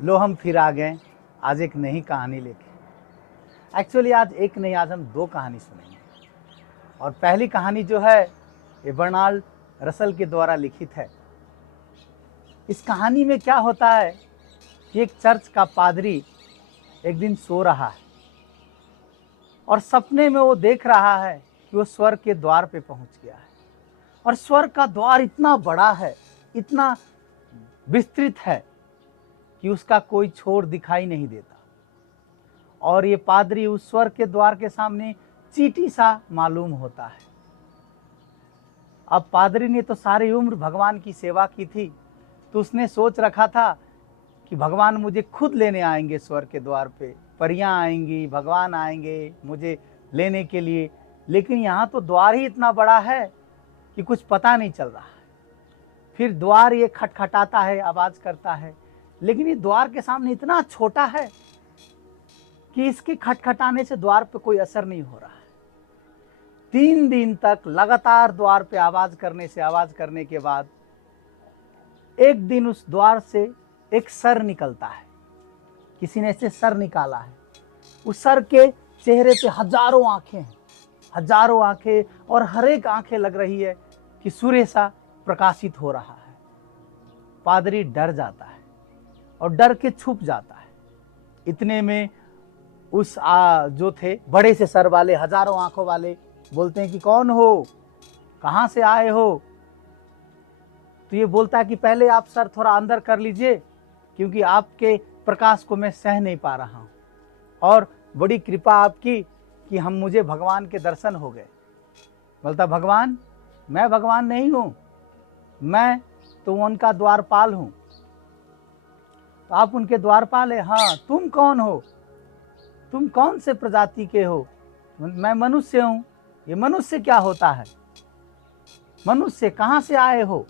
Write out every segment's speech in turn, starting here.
लो हम फिर आ गए आज एक नई कहानी लेके। एक्चुअली आज एक नहीं, आज हम दो कहानी सुनेंगे। और पहली कहानी जो है ये बर्नार्ड रसल के द्वारा लिखित है। इस कहानी में क्या होता है कि एक चर्च का पादरी एक दिन सो रहा है और सपने में वो देख रहा है कि वो स्वर्ग के द्वार पे पहुंच गया है। और स्वर्ग का द्वार इतना बड़ा है, इतना विस्तृत है कि उसका कोई छोर दिखाई नहीं देता। और ये पादरी उस स्वर्ग के द्वार के सामने चींटी सा मालूम होता है। अब पादरी ने तो सारी उम्र भगवान की सेवा की थी, तो उसने सोच रखा था कि भगवान मुझे खुद लेने आएंगे स्वर्ग के द्वार पे, परियां आएंगी, भगवान आएंगे मुझे लेने के लिए। लेकिन यहाँ तो द्वार ही इतना बड़ा है कि कुछ पता नहीं चल रहा है। फिर द्वार ये खटखटाता है, आवाज करता है, लेकिन ये द्वार के सामने इतना छोटा है कि इसके खटखटाने से द्वार पे कोई असर नहीं हो रहा है। 3 दिन तक लगातार द्वार पे आवाज करने के बाद एक दिन उस द्वार से एक सर निकलता है। किसी ने ऐसे सर निकाला है। उस सर के चेहरे पे हजारों आंखें हैं, हजारों आंखें, और हर एक आंखें लग रही है कि सूर्य सा प्रकाशित हो रहा है। पादरी डर जाता है और डर के छुप जाता है। इतने में उस जो थे बड़े से सर वाले, हजारों आंखों वाले, बोलते हैं कि कौन हो, कहां से आए हो। तो ये बोलता है कि पहले आप सर थोड़ा अंदर कर लीजिए, क्योंकि आपके प्रकाश को मैं सह नहीं पा रहा हूं, और बड़ी कृपा आपकी कि मुझे भगवान के दर्शन हो गए। बोलता भगवान, मैं भगवान नहीं हूं, मैं तो उनका द्वारपाल हूं। तो आप उनके द्वारपाल है? हाँ। तुम कौन हो, तुम कौन से प्रजाति के हो? मैं मनुष्य हूं। ये मनुष्य क्या होता है? मनुष्य कहां से आए हो?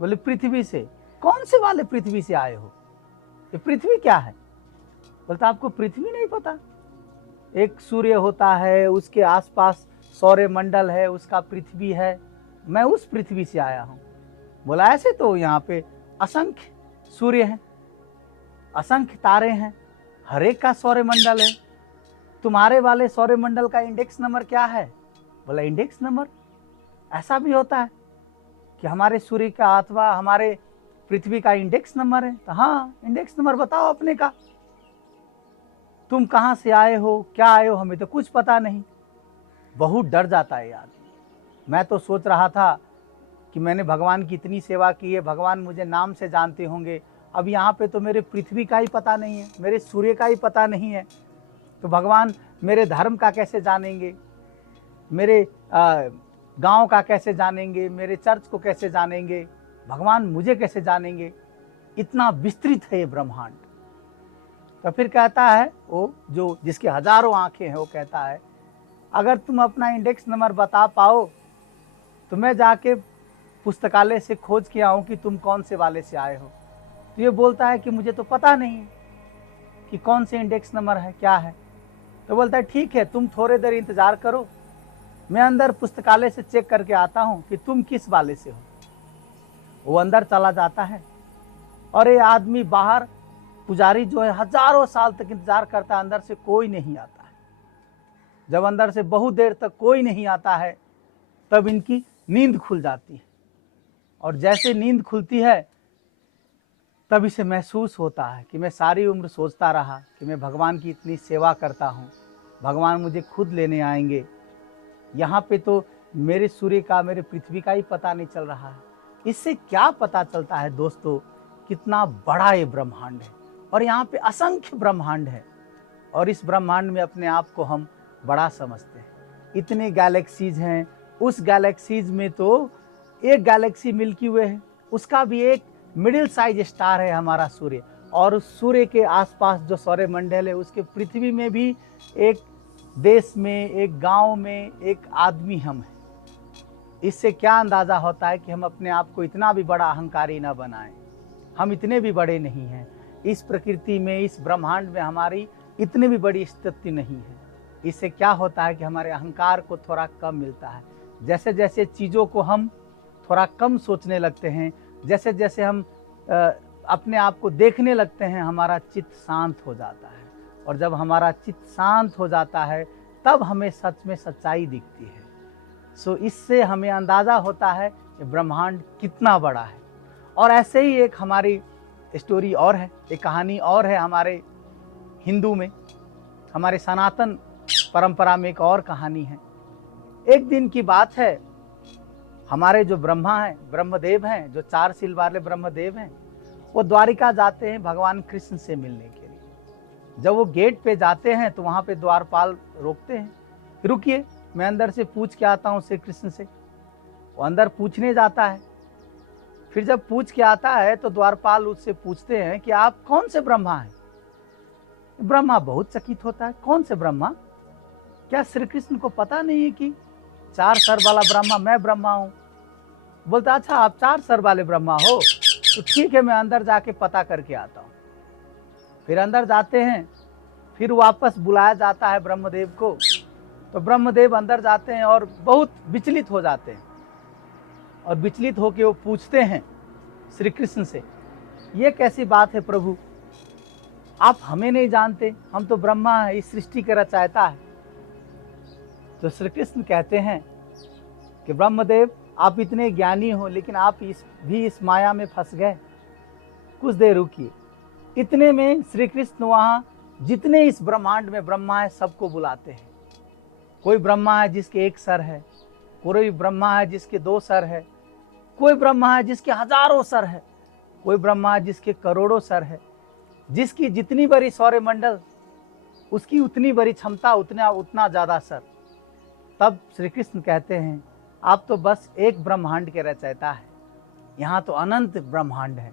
बोले पृथ्वी से। कौन से वाले पृथ्वी से आए हो? ये पृथ्वी क्या है? बोलता आपको पृथ्वी नहीं पता? एक सूर्य होता है, उसके आसपास सौर मंडल है, उसका पृथ्वी है। मैं उस पृथ्वी से आया हूं। बोला ऐसे तो यहाँ पे असंख्य सूर्य हैं, असंख्य तारे हैं, हर एक का सौर मंडल है। तुम्हारे वाले सौर मंडल का इंडेक्स नंबर क्या है? बोला इंडेक्स नंबर? ऐसा भी होता है कि हमारे सूर्य का अथवा हमारे पृथ्वी का इंडेक्स नंबर है? तो हाँ, इंडेक्स नंबर बताओ अपने का। तुम कहां से आए हो, क्या आए हो, हमें तो कुछ पता नहीं। बहुत डर जाता है यार। मैं तो सोच रहा था कि मैंने भगवान की इतनी सेवा की है, भगवान मुझे नाम से जानते होंगे। अब यहाँ पे तो मेरे पृथ्वी का ही पता नहीं है, मेरे सूर्य का ही पता नहीं है, तो भगवान मेरे धर्म का कैसे जानेंगे, मेरे गांव का कैसे जानेंगे, मेरे चर्च को कैसे जानेंगे, भगवान मुझे कैसे जानेंगे? इतना विस्तृत है ये ब्रह्मांड। तो फिर कहता है वो जो जिसके हजारों आंखें हैं, वो कहता है अगर तुम अपना इंडेक्स नंबर बता पाओ तो मैं जाके पुस्तकालय से खोज के आऊं कि तुम कौन से वाले से आए हो। तो ये बोलता है कि मुझे तो पता नहीं कि कौन से इंडेक्स नंबर है, क्या है। तो बोलता है ठीक है, तुम थोड़ी देर इंतजार करो, मैं अंदर पुस्तकालय से चेक करके आता हूं कि तुम किस वाले से हो। वो अंदर चला जाता है और ये आदमी बाहर, पुजारी जो है, हजारों साल तक इंतजार करता है, अंदर से कोई नहीं आता है। जब अंदर से बहुत देर तक कोई नहीं आता है तब इनकी नींद खुल जाती है, और जैसे नींद खुलती है तब इसे महसूस होता है कि मैं सारी उम्र सोचता रहा कि मैं भगवान की इतनी सेवा करता हूँ, भगवान मुझे खुद लेने आएंगे। यहाँ पे तो मेरे सूर्य का, मेरे पृथ्वी का ही पता नहीं चल रहा है। इससे क्या पता चलता है दोस्तों, कितना बड़ा ये ब्रह्मांड है, और यहाँ पे असंख्य ब्रह्मांड है, और इस ब्रह्मांड में अपने आप को हम बड़ा समझते हैं। इतने गैलेक्सीज हैं, उस गैलेक्सीज में तो एक गैलेक्सी मिल्की वे है, उसका भी एक मिडिल साइज स्टार है हमारा सूर्य, और उस सूर्य के आसपास जो सौर मंडल है, उसके पृथ्वी में भी एक देश में, एक गांव में एक आदमी हम हैं। इससे क्या अंदाजा होता है कि हम अपने आप को इतना भी बड़ा अहंकारी ना बनाएं। हम इतने भी बड़े नहीं हैं। इस प्रकृति में, इस ब्रह्मांड में हमारी इतनी भी बड़ी स्थिति नहीं है। इससे क्या होता है कि हमारे अहंकार को थोड़ा कम मिलता है। जैसे जैसे चीज़ों को हम थोड़ा कम सोचने लगते हैं, जैसे जैसे हम अपने आप को देखने लगते हैं, हमारा चित्त शांत हो जाता है। और जब हमारा चित्त शांत हो जाता है तब हमें सच में सच्चाई दिखती है। सो इससे हमें अंदाज़ा होता है कि ब्रह्मांड कितना बड़ा है। और ऐसे ही एक हमारी स्टोरी और है, एक कहानी और है हमारे हिंदू में, हमारे सनातन परंपरा में एक और कहानी है। एक दिन की बात है, हमारे जो ब्रह्मा हैं, ब्रह्मदेव हैं, जो 4 सिल वाले ब्रह्मदेव हैं, वो द्वारिका जाते हैं भगवान कृष्ण से मिलने के लिए। जब वो गेट पे जाते हैं तो वहाँ पे द्वारपाल रोकते हैं, रुकिए मैं अंदर से पूछ के आता हूँ श्री कृष्ण से। वो अंदर पूछने जाता है। फिर जब पूछ के आता है तो द्वारपाल उससे पूछते हैं कि आप कौन से ब्रह्मा हैं। ब्रह्मा बहुत चकित होता है, कौन से ब्रह्मा? क्या श्री कृष्ण को पता नहीं है कि 4 सर वाला ब्रह्मा मैं ब्रह्मा हूँ? बोलता अच्छा आप 4 सर वाले ब्रह्मा हो, तो ठीक है मैं अंदर जाके पता करके आता हूँ। फिर अंदर जाते हैं, फिर वापस बुलाया जाता है ब्रह्मदेव को। तो ब्रह्मदेव अंदर जाते हैं और बहुत विचलित हो जाते हैं। और विचलित होकर वो पूछते हैं श्री कृष्ण से, ये कैसी बात है प्रभु, आप हमें नहीं जानते, हम तो ब्रह्मा है, इस सृष्टि के रचयिता है। तो श्री कृष्ण कहते हैं कि ब्रह्मदेव आप इतने ज्ञानी हो, लेकिन आप इस माया में फंस गए, कुछ देर रुकिए। इतने में श्री कृष्ण वहाँ जितने इस ब्रह्मांड में ब्रह्मा है सबको बुलाते हैं। कोई ब्रह्मा है जिसके 1 सर है, कोई ब्रह्मा है जिसके 2 सर है, कोई ब्रह्मा है जिसके हजारों सर है, कोई ब्रह्मा है जिसके करोड़ों सर है। जिसकी जितनी बड़ी सौरमंडल उसकी उतनी बड़ी क्षमता, उतना ज़्यादा सर। तब श्री कृष्ण कहते हैं आप तो बस एक ब्रह्मांड के रचयिता है, यहाँ तो अनंत ब्रह्मांड है,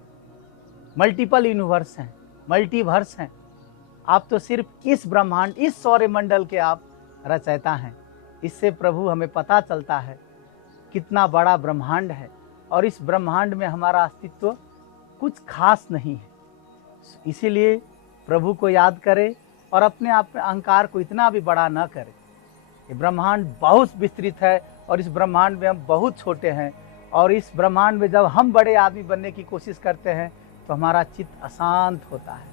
मल्टीपल यूनिवर्स हैं, मल्टीवर्स हैं। आप तो सिर्फ इस ब्रह्मांड, इस सौरमंडल के आप रचयिता हैं। इससे प्रभु हमें पता चलता है कितना बड़ा ब्रह्मांड है और इस ब्रह्मांड में हमारा अस्तित्व कुछ खास नहीं है। इसीलिए प्रभु को याद करें और अपने आप में अहंकार को इतना भी बड़ा न करें। ये ब्रह्मांड बहुत विस्तृत है और इस ब्रह्मांड में हम बहुत छोटे हैं। और इस ब्रह्मांड में जब हम बड़े आदमी बनने की कोशिश करते हैं तो हमारा चित्त अशांत होता है।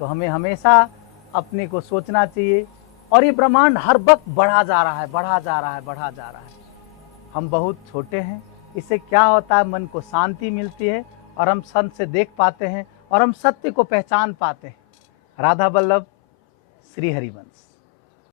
तो हमें हमेशा अपने को सोचना चाहिए। और ये ब्रह्मांड हर वक्त बढ़ा जा रहा है, बढ़ा जा रहा है, बढ़ा जा रहा है। हम बहुत छोटे हैं। इससे क्या होता है, मन को शांति मिलती है और हम संत से देख पाते हैं और हम सत्य को पहचान पाते हैं। राधा वल्लभ, श्री हरिवंश।